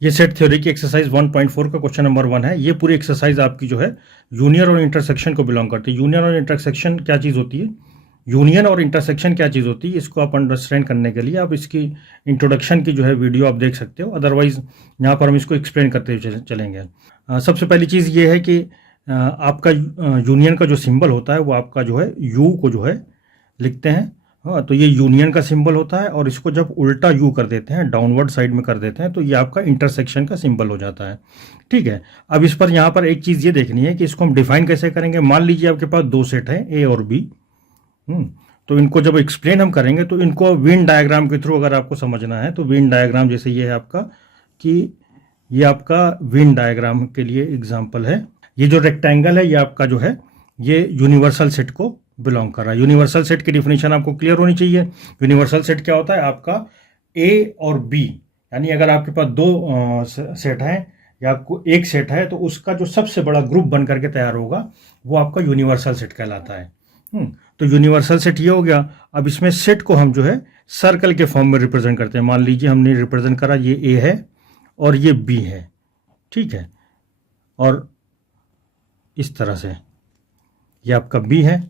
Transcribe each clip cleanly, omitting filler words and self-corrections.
ये set theory की exercise 1.4 का क्वेश्चन नंबर 1 है। ये पूरी एक्सरसाइज आपकी जो है यूनियन और इंटरसेक्शन को बिलोंग करती है। यूनियन और इंटरसेक्शन क्या चीज़ होती है, यूनियन और इंटरसेक्शन क्या चीज़ होती है, इसको आप अंडरस्टैंड करने के लिए आप इसकी इंट्रोडक्शन की जो है वीडियो आप देख सकते हो। अदरवाइज यहाँ पर हम इसको एक्सप्लेन करते हुए चलेंगे। सबसे पहली चीज़ ये है कि आपका यूनियन का जो सिंबल होता है वो आपका जो है यू को जो है लिखते हैं। हाँ, तो ये यूनियन का सिंबल होता है और इसको जब उल्टा यू कर देते हैं, डाउनवर्ड साइड में कर देते हैं, तो ये आपका इंटरसेक्शन का सिंबल हो जाता है। ठीक है, अब इस पर यहाँ पर एक चीज़ ये देखनी है कि इसको हम डिफाइन कैसे करेंगे। मान लीजिए आपके पास दो सेट हैं ए और बी। तो इनको जब एक्सप्लेन हम करेंगे तो इनको वेन डायग्राम के थ्रू अगर आपको समझना है तो वेन डायग्राम जैसे ये है आपका, कि ये आपका वेन डायग्राम के लिए एग्जाम्पल है। ये जो रेक्टेंगल है ये आपका जो है ये यूनिवर्सल सेट को बिलोंग कर रहा है। यूनिवर्सल सेट की डिफिनेशन आपको क्लियर होनी चाहिए। यूनिवर्सल सेट क्या होता है, आपका ए और बी, यानी अगर आपके पास दो सेट हैं या आपको एक सेट है तो उसका जो सबसे बड़ा ग्रुप बन करके तैयार होगा वो आपका यूनिवर्सल सेट कहलाता है। तो यूनिवर्सल सेट ये हो गया। अब इसमें सेट को हम जो है सर्कल के फॉर्म में रिप्रेजेंट करते हैं। मान लीजिए हमने रिप्रेजेंट करा ये ए है और ये बी है, ठीक है, और इस तरह से ये आपका बी है।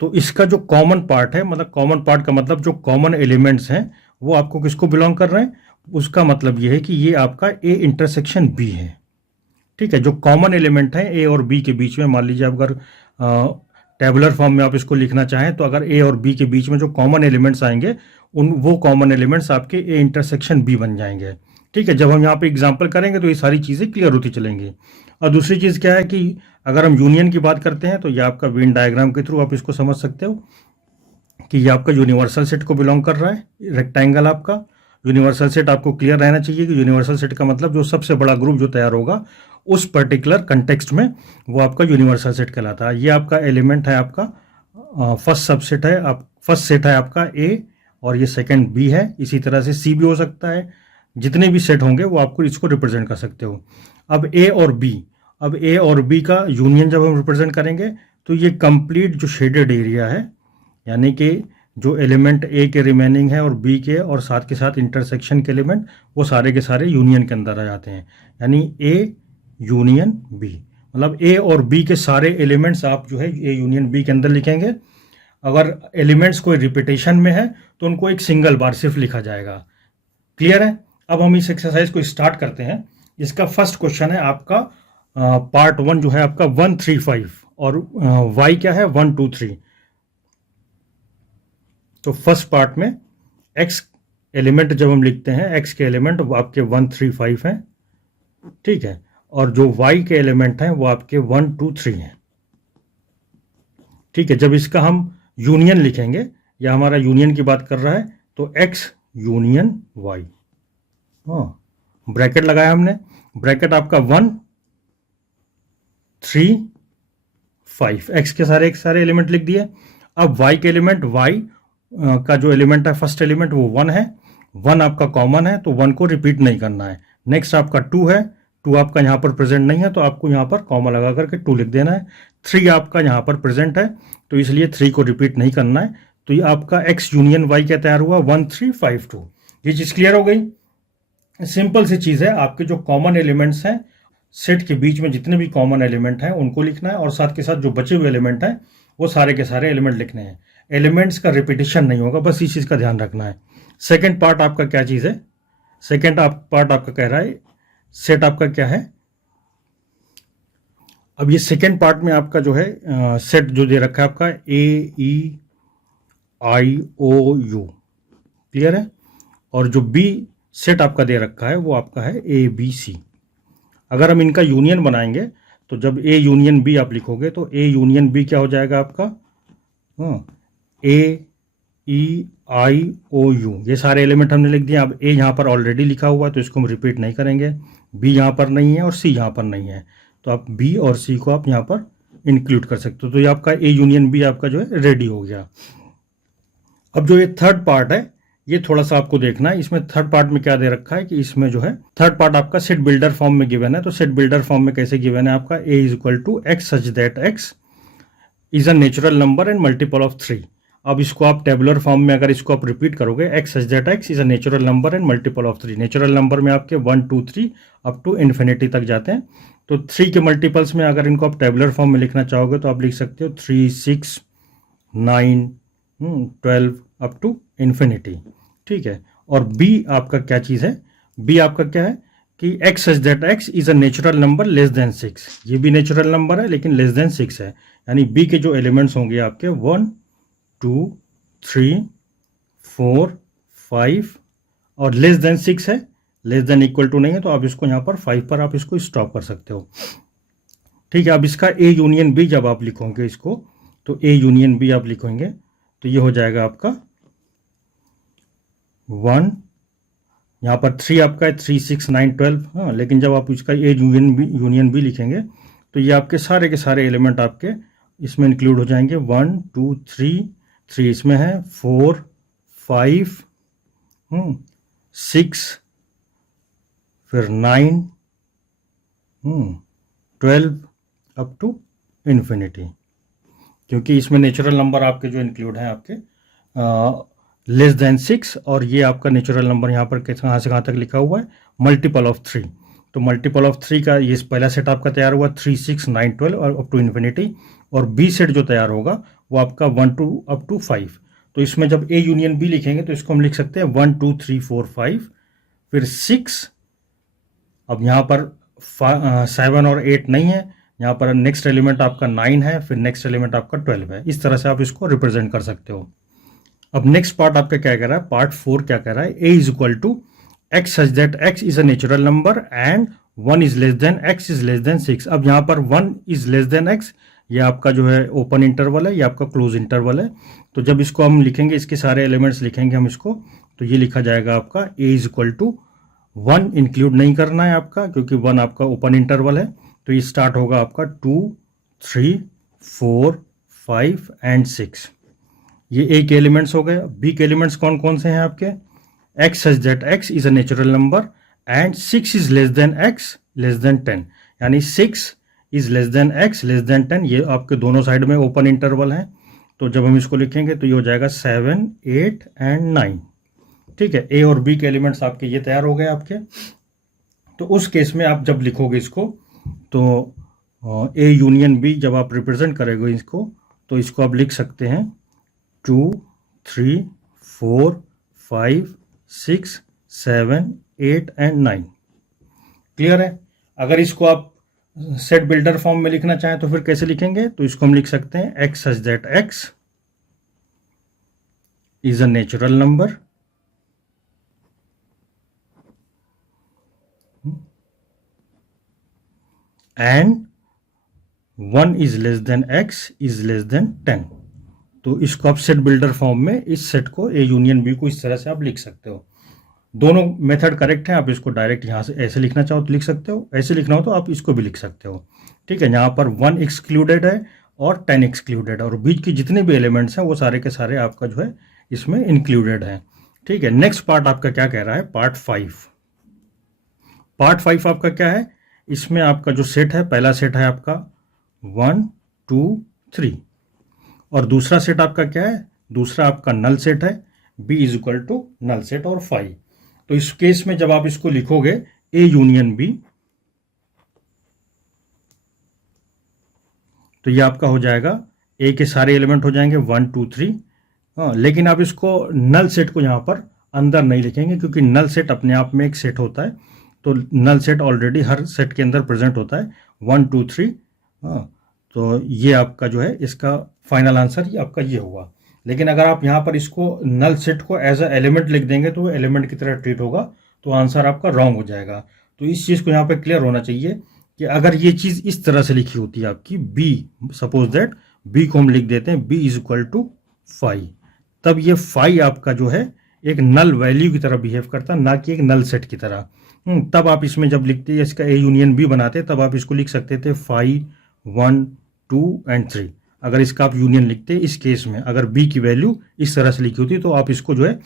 तो इसका जो कॉमन पार्ट है, मतलब कॉमन पार्ट का मतलब जो कॉमन एलिमेंट्स हैं वो आपको किसको बिलोंग कर रहे हैं, उसका मतलब ये है कि ये आपका ए इंटरसेक्शन बी है। ठीक है, जो कॉमन एलिमेंट है ए और बी के बीच में, मान लीजिए अगर टेबुलर फॉर्म में आप इसको लिखना चाहें तो अगर ए और बी के बीच में जो कॉमन एलिमेंट्स आएंगे वो कॉमन एलिमेंट्स आपके ए इंटरसेक्शन बी बन जाएंगे। ठीक है, जब हम यहाँ पे एग्जांपल करेंगे तो ये सारी चीज़ें क्लियर होती चलेंगी। और दूसरी चीज़ क्या है कि अगर हम यूनियन की बात करते हैं तो ये आपका वेन डायग्राम के थ्रू आप इसको समझ सकते हो कि ये आपका यूनिवर्सल सेट को बिलोंग कर रहा है। रेक्टेंगल आपका यूनिवर्सल सेट आपको क्लियर रहना चाहिए कि यूनिवर्सल सेट का मतलब जो सबसे बड़ा ग्रुप जो तैयार होगा उस पर्टिकुलर कंटेक्स्ट में वो आपका यूनिवर्सल सेट कहलाता है। ये आपका एलिमेंट है, आपका फर्स्ट सबसेट है, आप फर्स्ट सेट है आपका ए और ये सेकंड बी है। इसी तरह से सी भी हो सकता है। जितने भी सेट होंगे वो आपको इसको रिप्रेजेंट कर सकते हो। अब ए और बी का यूनियन जब हम रिप्रेजेंट करेंगे तो ये कंप्लीट जो शेडेड एरिया है, यानी कि जो एलिमेंट ए के रिमेनिंग है और बी के और साथ के साथ इंटरसेक्शन के एलिमेंट, वो सारे के सारे यूनियन के अंदर आ जाते हैं। यानी ए यूनियन बी, मतलब ए और बी के सारे एलिमेंट्स आप जो है ए यूनियन बी के अंदर लिखेंगे। अगर एलिमेंट्स कोई रिपीटेशन में है तो उनको एक सिंगल बार सिर्फ लिखा जाएगा। क्लियर है। अब हम इस एक्सरसाइज को स्टार्ट करते हैं। इसका फर्स्ट क्वेश्चन है आपका पार्ट 1 जो है आपका 1 3 5 और वाई क्या है 1 2 3। तो फर्स्ट पार्ट में एक्स एलिमेंट जब हम लिखते हैं, एक्स के एलिमेंट वो आपके 1 3 5 हैं, ठीक है, और जो वाई के एलिमेंट हैं वो आपके 1 2 3 हैं। ठीक है, जब इसका हम यूनियन लिखेंगे या हमारा यूनियन की बात कर रहा है तो एक्स यूनियन वाई, हाँ, ब्रैकेट लगाया हमने। ब्रैकेट आपका 1 3 5, एक्स के सारे एलिमेंट लिख दिए। अब वाई के एलिमेंट, वाई का जो एलिमेंट है फर्स्ट एलिमेंट वो 1 है। 1 आपका कॉमन है तो 1 को रिपीट नहीं करना है। नेक्स्ट आपका 2 है, 2 आपका यहाँ पर प्रेजेंट नहीं है तो आपको यहाँ पर कॉमा लगा करके 2 लिख देना है। 3 आपका यहाँ पर प्रेजेंट है तो इसलिए 3 को रिपीट नहीं करना है। तो ये आपका एक्स यूनियन वाई क्या तैयार हुआ 1 3 5 2। ये चीज़ क्लियर हो गई। सिंपल सी चीज़ है, आपके जो कॉमन एलिमेंट्स हैं सेट के बीच में जितने भी कॉमन एलिमेंट हैं उनको लिखना है और साथ के साथ जो बचे हुए एलिमेंट हैं वो सारे के सारे एलिमेंट लिखने हैं। एलिमेंट्स का रिपीटिशन नहीं होगा, बस इस चीज़ का ध्यान रखना है। सेकेंड पार्ट आपका क्या चीज़ है, सेकेंड पार्ट आपका कह रहा है सेट आपका क्या है। अब ये सेकेंड पार्ट में आपका जो है सेट जो दे रखा है आपका ए ई आई ओ यू, क्लियर है, और जो बी सेट आपका दे रखा है वो आपका है ए बी सी। अगर हम इनका यूनियन बनाएंगे तो जब ए यूनियन बी आप लिखोगे तो ए यूनियन बी क्या हो जाएगा आपका, ए ई आई ओ यू, ये सारे एलिमेंट हमने लिख दिए। अब ए यहाँ पर ऑलरेडी लिखा हुआ है तो इसको हम रिपीट नहीं करेंगे। बी यहाँ पर नहीं है और सी यहाँ पर नहीं है तो आप बी और सी को आप यहाँ पर इंक्लूड कर सकते हो। तो ये आपका ए यूनियन बी आपका जो है रेडी हो गया। अब जो ये थर्ड पार्ट है ये थोड़ा सा आपको देखना है। इसमें थर्ड पार्ट में क्या दे रखा है कि इसमें जो है थर्ड पार्ट आपका सेट बिल्डर फॉर्म में गिवन है। तो सेट बिल्डर फॉर्म में कैसे गिवन है आपका, A is equal to x such that x is a natural number and multiple of 3। अब इसको आप टेबुलर फॉर्म में अगर इसको आप रिपीट करोगे, x such that x is a natural number and multiple of 3। Natural number में आपके 1 2 3 अप टू इन्फिनिटी तक जाते हैं। तो 3 के मल्टीपल्स में अगर इनको आप टेबुलर फॉर्म में लिखना चाहोगे तो आप लिख सकते हो 3 6 9 12 अप टू इन्फिनिटी। ठीक है। और बी आपका क्या चीज़ है, बी आपका क्या है कि x such that x is a natural number less than 6। ये भी नेचुरल नंबर है लेकिन लेस देन 6 है, यानी बी के जो एलिमेंट्स होंगे आपके 1 2 3 4 5 और लेस देन 6 है, लेस देन इक्वल टू नहीं है, तो आप इसको यहाँ पर 5 पर आप इसको स्टॉप कर सकते हो। ठीक है। अब इसका ए यूनियन बी जब आप लिखोगे इसको, तो ए यूनियन बी आप लिखेंगे तो ये हो जाएगा आपका 1, यहाँ पर 3 आपका है, 3 6 9 12। हाँ, लेकिन जब आप इसका ए यूनियन बी लिखेंगे तो ये आपके सारे के सारे एलिमेंट आपके इसमें इंक्लूड हो जाएंगे। 1 2 3 इसमें है, 4 5 6 फिर 9 12 अप टू इन्फिनिटी, क्योंकि इसमें नेचुरल नंबर आपके जो इंक्लूड हैं आपके लेस देन 6, और ये आपका नेचुरल नंबर यहाँ पर कहाँ से कहाँ तक लिखा हुआ है, मल्टीपल ऑफ 3। तो मल्टीपल ऑफ 3 का ये पहला सेट आपका तैयार हुआ 3 6 9 12 और अप टू इन्फिनिटी, और बी सेट जो तैयार होगा वो आपका 1 2 अप टू 5। तो इसमें जब ए यूनियन बी लिखेंगे तो इसको हम लिख सकते हैं 1 2 3 4 5 फिर 6। अब यहाँ पर 7 और 8 नहीं है, यहाँ पर नेक्स्ट एलिमेंट आपका 9 है, फिर नेक्स्ट एलिमेंट आपका 12 है। इस तरह से आप इसको रिप्रेजेंट कर सकते हो। अब नेक्स्ट पार्ट आपका क्या कह रहा है, पार्ट 4 क्या कह रहा है, A is equal to x such that x is a natural number and 1 is less than x is less than 6। अब यहाँ पर 1 इज लेस देन एक्स, ये आपका जो है ओपन इंटरवल है, ये आपका क्लोज इंटरवल है। तो जब इसको हम लिखेंगे, इसके सारे एलिमेंट्स लिखेंगे हम इसको, तो ये लिखा जाएगा आपका A is equal to 1 include नहीं करना है आपका, क्योंकि 1 आपका ओपन इंटरवल है। तो ये स्टार्ट होगा आपका 2 3 4 5 एंड 6। ये ए के एलिमेंट्स हो गए। बी के एलिमेंट्स कौन कौन से हैं आपके, x such that x is a natural number and 6 is less than x less than 10, यानी 6 is less than x less than 10। ये आपके दोनों साइड में ओपन इंटरवल हैं। तो जब हम इसको लिखेंगे तो ये हो जाएगा 7 8 एंड 9। ठीक है। ए और बी के एलिमेंट्स आपके ये तैयार हो गए आपके। तो उस केस में आप जब लिखोगे इसको, तो ए यूनियन बी जब आप रिप्रेजेंट करेंगे इसको, तो इसको आप लिख सकते हैं 2 3 4 5 6 7 8 एंड 9। क्लियर है। अगर इसको आप सेट बिल्डर फॉर्म में लिखना चाहें तो फिर कैसे लिखेंगे, तो इसको हम लिख सकते हैं x such that x is a natural number and 1 is less than x is less then 10। तो इसको आप सेट बिल्डर फॉर्म में इस सेट को ए यूनियन बी को इस तरह से आप लिख सकते हो। दोनों मेथड करेक्ट है। आप इसको डायरेक्ट यहाँ से ऐसे लिखना चाहो तो लिख सकते हो, ऐसे लिखना हो तो आप इसको भी लिख सकते हो। ठीक है। यहाँ पर 1 एक्सक्लूडेड है और 10 एक्सक्लूडेड है, और बीच की जितने भी एलिमेंट्स हैं वो सारे के सारे आपका जो है इसमें इंक्लूडेड हैं। ठीक है। नेक्स्ट पार्ट आपका क्या कह रहा है, पार्ट 5। पार्ट 5 आपका क्या है, इसमें आपका जो सेट है, पहला सेट है आपका 1 2 3, और दूसरा सेट आपका क्या है, दूसरा आपका नल सेट है, B is equal to null set और 5। तो इस केस में जब आप इसको लिखोगे ए यूनियन बी, तो ये आपका हो जाएगा, ए के सारे एलिमेंट हो जाएंगे 1 2 3। हाँ, लेकिन आप इसको नल सेट को यहाँ पर अंदर नहीं लिखेंगे, क्योंकि नल सेट अपने आप में एक सेट होता है। तो नल सेट ऑलरेडी हर सेट के अंदर प्रेजेंट होता है 1 2 3। हाँ, तो ये आपका जो है इसका फाइनल आंसर ये आपका ये हुआ। लेकिन अगर आप यहाँ पर इसको नल सेट को एज अ एलिमेंट लिख देंगे तो वो एलिमेंट की तरह ट्रीट होगा, तो आंसर आपका रॉन्ग हो जाएगा। तो इस चीज़ को यहाँ पे क्लियर होना चाहिए कि अगर ये चीज़ इस तरह से लिखी होती है आपकी बी, सपोज दैट बी को हम लिख देते हैं बी इज इक्वल टू 5, तब ये 5 आपका जो है एक नल वैल्यू की तरह बिहेव करता, ना कि एक नल सेट की तरह। तब आप इसमें जब लिखते हैं इसका ए यूनियन बी बनाते, तब आप इसको लिख सकते थे 5 1 2 एंड 3। अगर इसका आप यूनियन लिखते इस केस में, अगर बी की वैल्यू इस तरह से लिखी होती, तो आप इसको जो है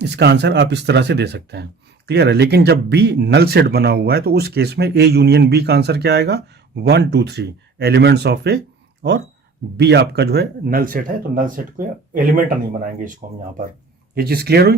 इसका आंसर आप इस तरह से दे सकते हैं। क्लियर है। लेकिन जब बी नल सेट बना हुआ है तो उस केस में ए यूनियन बी का आंसर क्या आएगा, 1 2 3 एलिमेंट्स ऑफ ए और बी आपका जो है नल सेट है, तो नल सेट को एलिमेंट नहीं बनाएंगे इसको हम यहाँ पर। ये चीज़ क्लियर हुई।